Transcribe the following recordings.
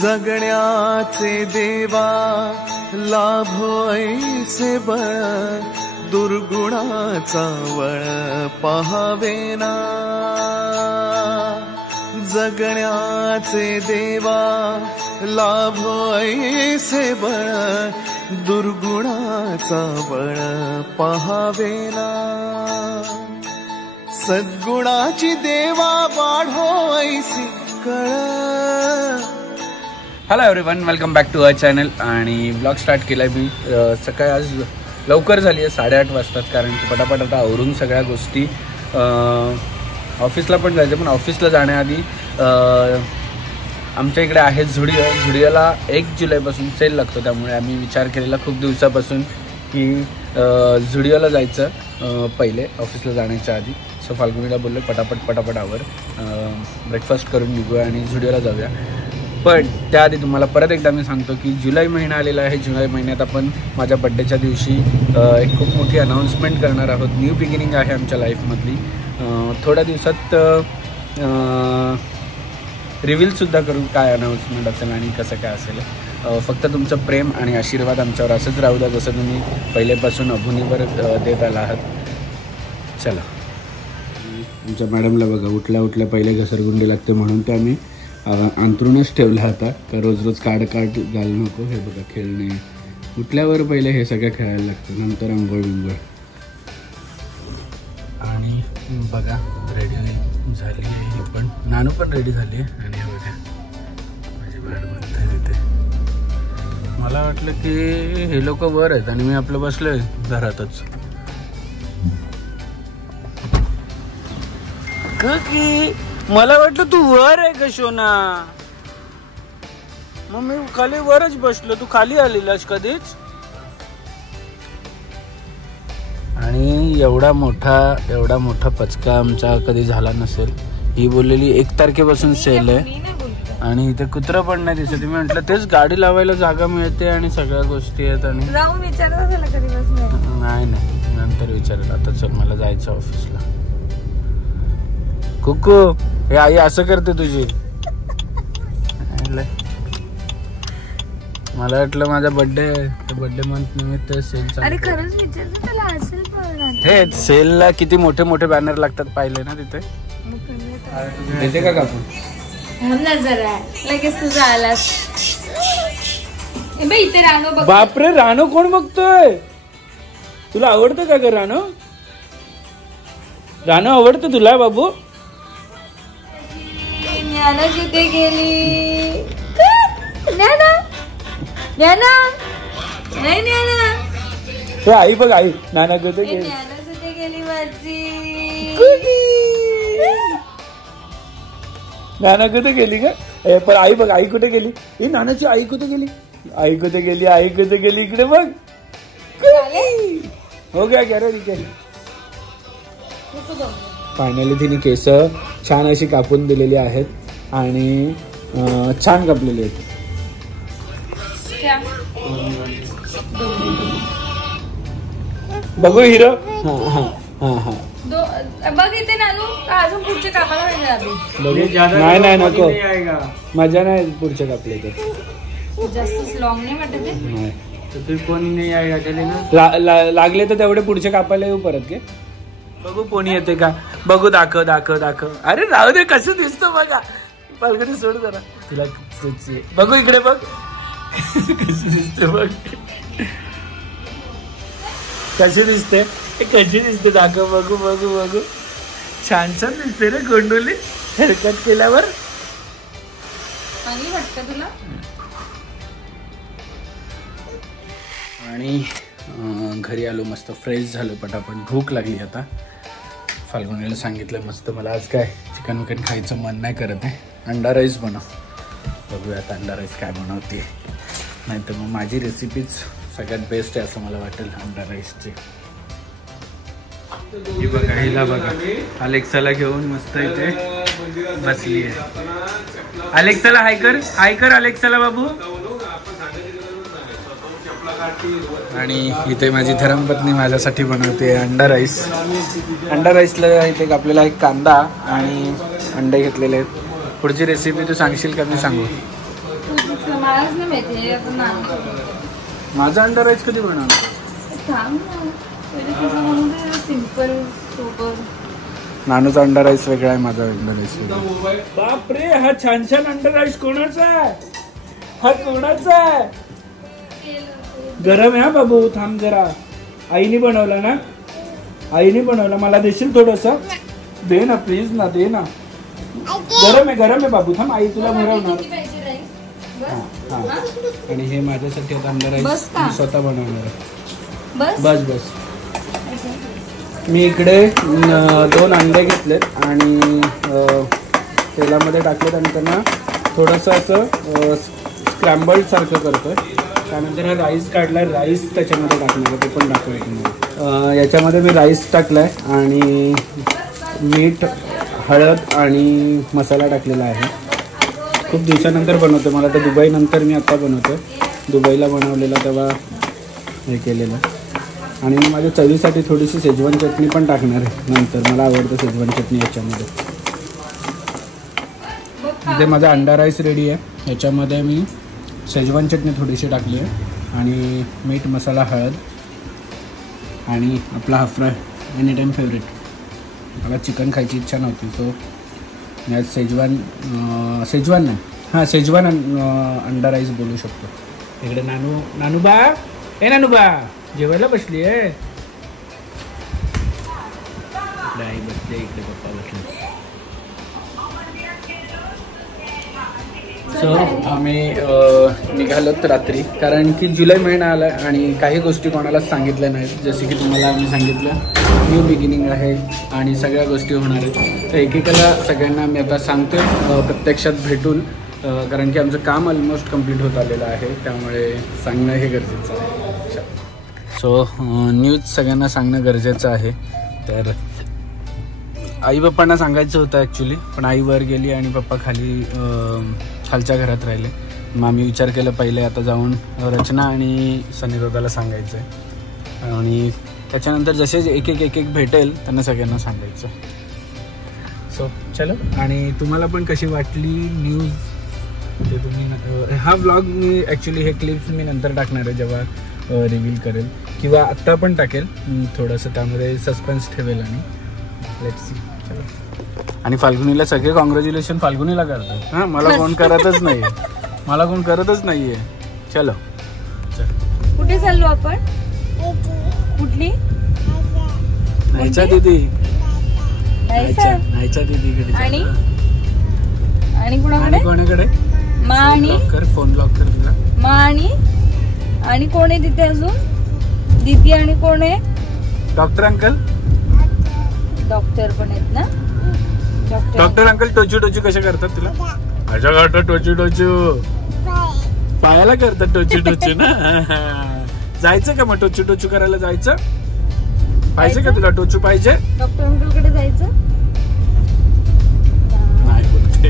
जगण्याचे देवा लाभो ऐसे बळ दुर्गुणाचा वळ पहावेना जगण्याचे देवा लाभो ऐसे बळ दुर्गुणाचा बळ पहावेना सद्गुणाची देवा वाढो ऐसी कळ. Hello everyone, welcome back to our channel. आणि ब्लॉग स्टार्ट केला आहे मी सकाळी. आज लवकर झाली आहे, 8:30 वाजतात. कारण की पटापट आता आवरून सगळ्या गोष्टी ऑफिसला पण जायचं. पण ऑफिसला जाण्याआधी आमच्या इकडे आहे झुडिओला 1 जुलैपासून सेल लागतो. त्यामुळे आम्ही विचार केलेला खूप दिवसापासून की झुडिओला जायचं पहिले ऑफिसला जाण्याच्या आधी. सो फाल्गुनीला बोललो पटापट आवर ब्रेकफास्ट करून निघूया आणि झुडिओला जाऊया. पण त्याआधी तुम्हाला परत एकदा मी सांगतो की जुलै महिना आलेला आहे. जुलै महिन्यात आपण माझ्या बड्डेच्या दिवशी एक खूप मोठी अनाऊन्समेंट करणार आहोत. न्यू बिगिनिंग आहे आमच्या लाईफमधली. थोड्या दिवसात रिव्हीलसुद्धा करू काय अनाऊन्समेंट असेल आणि कसं काय असेल. फक्त तुमचं प्रेम आणि आशीर्वाद आमच्यावर असंच राहू द्या जसं तुम्ही पहिलेपासून अभुनीवर देत आला आहात. चला. आमच्या मॅडमला बघा उठल्या पहिले घसरगुंडी लागते म्हणून ते आम्ही अंथरूणच ठेवला होता का रोज काढ घालू नको. हे बघा खेळणे उठल्यावर पहिले हे सगळं खेळायला लागतं, नंतर आंघोळ बिंघोळ. आणि बघा रेडी झाली आहे ही पण, नानू पण रेडी झाली आहे. आणि हे बघा माझी वाट बघताय तिथे. मला वाटलं की हे लोक वर आहेत आणि मी आपलं बसलो आहे घरातच. की मला वाटलं तू वर आहे का शोना, मग मी खाली वरच बसलो, तू खाली आलेलास कधीच. आणि एवढा मोठा पचका आमचा कधी झाला नसेल. ही बोललेली 1 तारखेपासून सेल आहे आणि इथे कुत्रं पण नाही दिसत. मी म्हटलं तेच गाडी लावायला जागा मिळते आणि सगळ्या गोष्टी आहेत. आणि नाही नंतर विचारेल. आता चल मला जायचं ऑफिसला. कुकू हे आई असं करते तुझी. मला वाटलं माझा बर्थडे मंथ निमित्त सेल हे सेलला किती मोठे बॅनर लागतात पाहिले ना तिथे. देते का कापून लगेच तुझा आलास. इथे रानो बघ. बापरे रानो कोण बघतोय. तुला आवडतं का ग रानो आवडतं तुला बाबू. ज्ञाना कुठे गेली. ज्ञाना नाही ज्ञाना. हे आई बघ आई नाना कुठे गेली. ज्ञाना कुठे गेली माझी. नाना कुठे गेली का. पण आई बघ आई कुठे गेली. ही नानाची आई कुठे गेली. आई कुठे गेली इकडे बघ. हो गया रे ठीक आहे. फायनली तिने केस छान अशी कापून दिलेली आहेत आणि छान कापलेली आहेत. बघू हिरो. हा बघ इथे नानू अजून पुढचे कापायला नाही नको मजा नाही पुढचे कापले तर. जास्त लॉंग नाही वाटत नाही कोणी नाही लागले तर तेवढे पुढचे कापायला येऊ परत के. बघू कोणी येते का बघू. दाखव. अरे राहू दे कसं दिसतो बघा. पालघरी सोड जरा तुला बघू इकडे बघ कशी दिसते बघ. कशी दिसते दाखव. बघू छान दिसते रे गोंडोली हेअरकट केल्यावर. वाटतं तुला. आणि घरी आलो मस्त फ्रेश झालो पटापट. भूक लागली आता. फाल्गुनीला सांगितलं मस्त मला आज काय चिकन विकन खायचं मन नाही करत आहे. अंडा राईस बनव. बघूया आता अंडा राईस काय बनवते. नाही तर मग माझी रेसिपीच सगळ्यात बेस्ट आहे असं मला वाटेल अंडा राईसची. ही बघा हिला बघा अलेक्साला घेऊन मस्त इथे बसली आहे. अलेक्साला हाय कर अलेक्साला बाबू. आणि इथे माझी धर्मपत्नी माझ्यासाठी बनवते अंडा राईस. अंडा राईसला इथे आपल्याला एक कांदा आणि अंडे घेतलेले आहेत. पुढची रेसिपी तू सांगशील का मी सांगू. मलाच नाही माहिती हे आपण नानू माझा अंडा राईस कधी बनवणार? थांब ना पहिले तुझं म्हणून सिंपल सोबर. नानूचा अंडा राईस वेगळा आहे, माझा अंडा राईस वेगळा. बापरे, हा छान छान अंडा राईस कोणाचा आहे? हा कोणाचा आहे? गरम आहे हा बाबू, थांब जरा. आईने बनवला ना? आईने बनवला. मला देशील थोडस? दे ना प्लीज ना, दे ना. गरम आहे बाबू, थांब आई तुला भरवणार. आणि हे माझ्यासाठी आता अंडा राईस स्वतः बनवणार आहे. बस बस. मी इकडे 2 अंडे घेतलेत आणि तेलामध्ये टाकलेत आणि त्यांना थोडंसं असं स्क्रॅम्बल्ड सारखं करतोय. त्यानंतर हा राईस काढलाय, राईस त्याच्यामध्ये टाकणार आहे, ते पण दाखवायचं तुम्हाला. याच्यामध्ये मी राईस टाकलाय आणि मीठ, हळद आणि मसाला टाकलेला आहे. खूप दिवसानंतर बनवतो, मला तर दुबईनंतर मी आता बनवतो. दुबईला बनवलेला तेव्हा हे केलेलं. आणि मी माझ्या चवीसाठी थोडीशी शेजवान चटणी पण टाकणार आहे नंतर. मला आवडतं शेजवान चटणी याच्यामध्ये. इथे माझा अंडा राईस रेडी आहे. याच्यामध्ये मी शेजवान चटणी थोडीशी टाकली आहे आणि मीठ, मसाला, हळद आणि आपला half fry any time favourite. मला चिकन खायची इच्छा नव्हती, सो मी आज शेजवान नाही, हां शेजवान अंडा राईस बोलू शकतो. इकडे नानूबा जेवायला बसली आहे. इकडे आई बसली, इकडे पप्पा बसले. सो आम्ही निघालोत रात्री, कारण की जुलै महिना आला आणि काही गोष्टी कोणालाच सांगितल्या नाहीत. जसे की तुम्हाला आम्ही सांगितलं न्यू बिगिनिंग आहे आणि सगळ्या गोष्टी होणार आहेत. तर एकेकाला सगळ्यांना मी आता सांगतोय प्रत्यक्षात भेटून, कारण की आमचं काम ऑलमोस्ट कंप्लीट होत आलेलं आहे, त्यामुळे सांगणं हे गरजेचं आहे. सो न्यूज सगळ्यांना सांगणं गरजेचं आहे. तर आई पप्पांना सांगायचं होतं ॲक्च्युली, पण आई वर गेली आणि पप्पा खालच्या घरात राहिले. मग आम्ही विचार केला पहिले आता जाऊन रचना आणि सनीदादाला सांगायचं आहे आणि त्याच्यानंतर जसे एक एक भेटेल त्यांना सगळ्यांना सांगायचं. सो चलो. आणि तुम्हाला पण कशी वाटली न्यूज ते तुम्ही, हा व्लॉग मी ॲक्च्युली हे क्लिप्स मी नंतर टाकणार आहे जेव्हा रिव्हील करेल, किंवा आत्ता पण टाकेल थोडंसं, त्यामध्ये सस्पेन्स ठेवेल. आणि लेट्स सी. चलो. आणि फाल्गुनीला सगळे कॉंग्रॅच्युलेशन फाल्गुनीला करतात. हां, मला कोण करतच नाही, मला कोण करतच नाही आहे. चलो. कुठे चाललो आपण? कुठली? नाहीच्या दीदी, नाहीच्या दीदीकडे. आणि कोणाकडे? कर फोन लॉक कर तुला. आणि कोण आहे तिथे अजून? दीदी आणि कोण आहे? Doctor uncle. डॉक्टर पण आहेत ना? डॉक्टर अंकल टोचू कसे करतात तुला? माझ्या गावचं टोचू पायाला करतात टोचू ना. जायचं का मग टोचू करायला? जायचं पाहिजे का तुला? टोचू पाहिजे? डॉक्टर अंकल कडे जायचं नाही बोलते.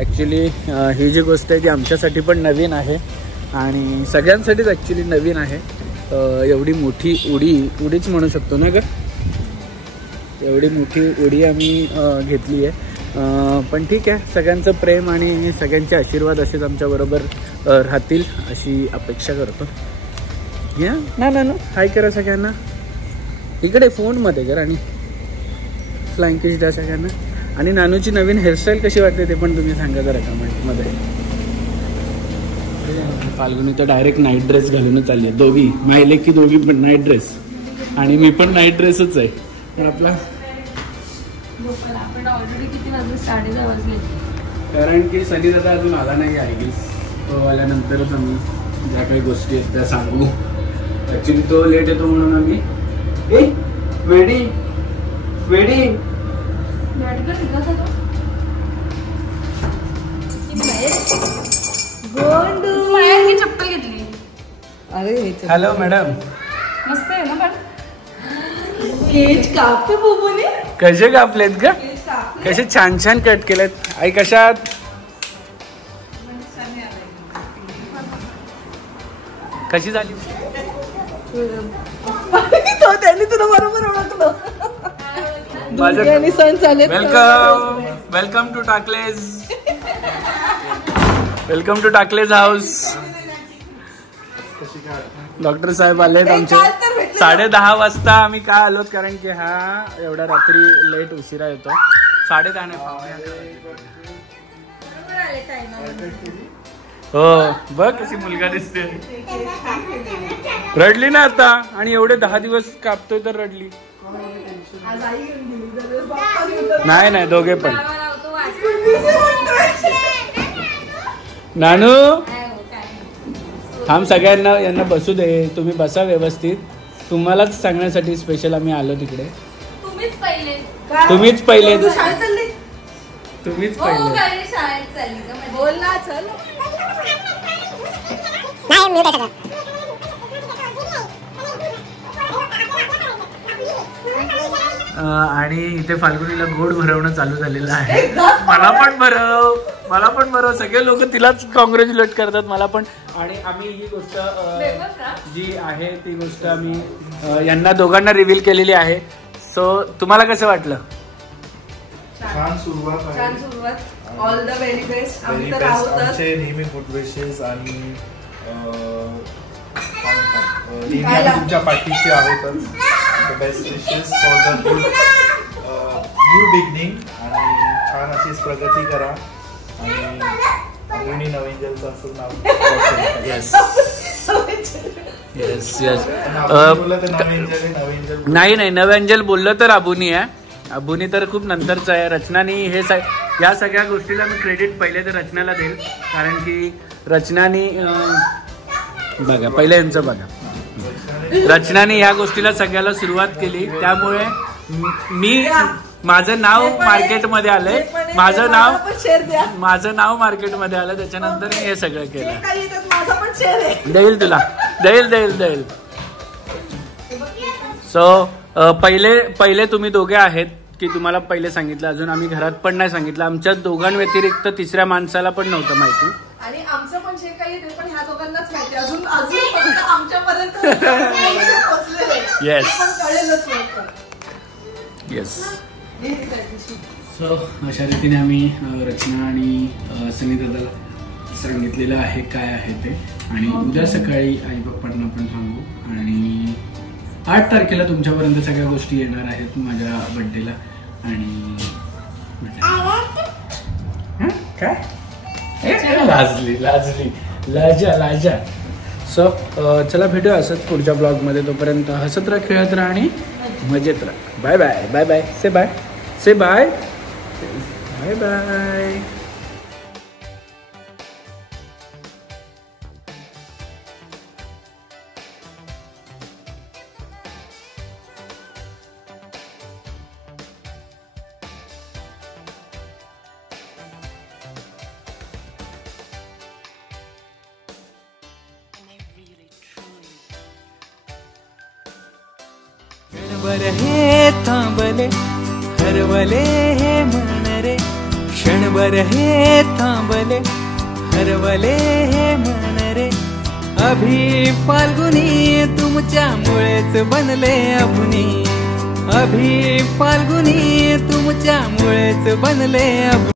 ऍक्च्युली ही जी गोष्ट आहे ती आमच्यासाठी पण नवीन आहे आणि सगळ्यांसाठीच ऍक्च्युली नवीन आहे. एवढी मोठी उडीच म्हणू शकतो ना ग, एवढी मोठी उडी आम्ही घेतली आहे. पण ठीक आहे, सगळ्यांचं प्रेम आणि सगळ्यांचे आशीर्वाद असेच आमच्याबरोबर राहतील अशी अपेक्षा करतो. या ना हाय करा सगळ्यांना इकडे फोनमध्ये करा आणि फ्लाइंग किस द्या सगळ्यांना. आणि नानूची नवीन हेअरस्टाईल कशी वाटते ते पण तुम्ही सांगा जरा कमेंटमध्ये. फाल्गुनी तर डायरेक्ट नाईट ड्रेस घालूनच चालली आहे. दोघी माहिले की दोघी पण नाईट ड्रेस आणि मी पण नाईट ड्रेसच आहे. पण आपला ऑलरेडी किती वाजले? 10:30 वाजले. कारण की सनी दादा अजून आला नाही आहे. तो आल्यानंतरच आम्ही ज्या काही गोष्टी आहेत त्या सांगू. ऍक्च्युली तो लेट येतो म्हणून आम्ही वेडी चप्पल घेतली. अरे हॅलो मॅडम, मस्त आहे ना पण केज कापते बुबूने. कसे कापलेत का? कसे छान छान कट केलेत. आई कशात? कशी झाली? त्यांनी तुला बरोबर ओळखलं. वेलकम टू टाकलेज. वेलकम टू टाकलेज हाऊस. डॉक्टर साहेब आलेत आमचे. 10:30 वाजता आम्ही का आलोत कारण की हा एवढ्या रात्री लेट उशिरा येतो. 10:30 नाही हो. बघ कशी मुलगा दिसते. रडली ना आता. आणि एवढे 10 दिवस कापतोय तर रडली नाही. दोघे पण. नानू थांब सगळ्यांना यांना बसू दे. तुम्ही बसा व्यवस्थित. तुम्हालाच सांगण्यासाठी स्पेशल आम्ही आलो तिकडे. तुम्हीच पहिले. आणि इथे फाल्गुनीला गोड भरवणं चालू झालेलं आहे. मला पण भरव. सगळे लोक तिलाच कॉंग्रॅच्युलेट करतात, मला पण. आणि आम्ही ही गोष्ट जी आहे ती गोष्ट आम्ही यांना दोघांना रिव्हील केलेली आहे. सो तुम्हाला कसं वाटलं? छान सुरुवात. All the very best. आम्ही तर आहोतच. नेहमी गुड विशेस आणि नेहमी आम्ही तुमच्या पाठीशी आहोतच. The best wishes for the new beginning. आणि छान अशीच प्रगती करा. आणि नवेंजलचं असं नाव. येस. नाही नवेंजल बोललं तर अबुनी आहे. अबुनी तर खूप नंतरचं आहे. रचनानी या सगळ्या गोष्टीला मी क्रेडिट पहिले तर रचनाला देईल. कारण की रचनानी बघा पहिलं यांचं बघा. रचनाने ह्या गोष्टीला सगळ्याला सुरुवात केली. त्यामुळे मी माझं नाव मार्केटमध्ये आलंय. माझं नाव मार्केटमध्ये आलं. त्याच्यानंतर मी हे सगळं केलं. देईल. सो पहिले तुम्ही दोघे आहेत की तुम्हाला पहिले सांगितलं. अजून आम्ही घरात पण नाही सांगितलं. आमच्या दोघांव्यतिरिक्त तिसऱ्या माणसाला पण नव्हतं माहिती. आणि आमचं पण जे काही ते पण ह्या दोघांनाच माहिती. अजून आमच्यापर्यंत येस. सो अशा रीतीने आम्ही रचना आणि सनी दादाला सांगितलेलं आहे काय आहे ते. आणि उद्या सकाळी आई बाप्पांना पण सांगू. आणि 8 तारखेला तुमच्यापर्यंत सगळ्या गोष्टी येणार आहेत माझ्या बर्थडेला. आणि काय लाजा. सो चला भेटूया असंच पुढच्या ब्लॉगमध्ये. तोपर्यंत हसत राहा, खेळत राहा आणि मजेत राहा. Bye bye. Say bye. क्षणभर हे थांबले हरवले हे मन रे. क्षणभर हे थांबले हरवले हे मन रे. अभि फाल्गुनी तुमच्यामुळेच बनले अभुनी. अभि फाल्गुनी तुमच्यामुळेच बनले अभुनी.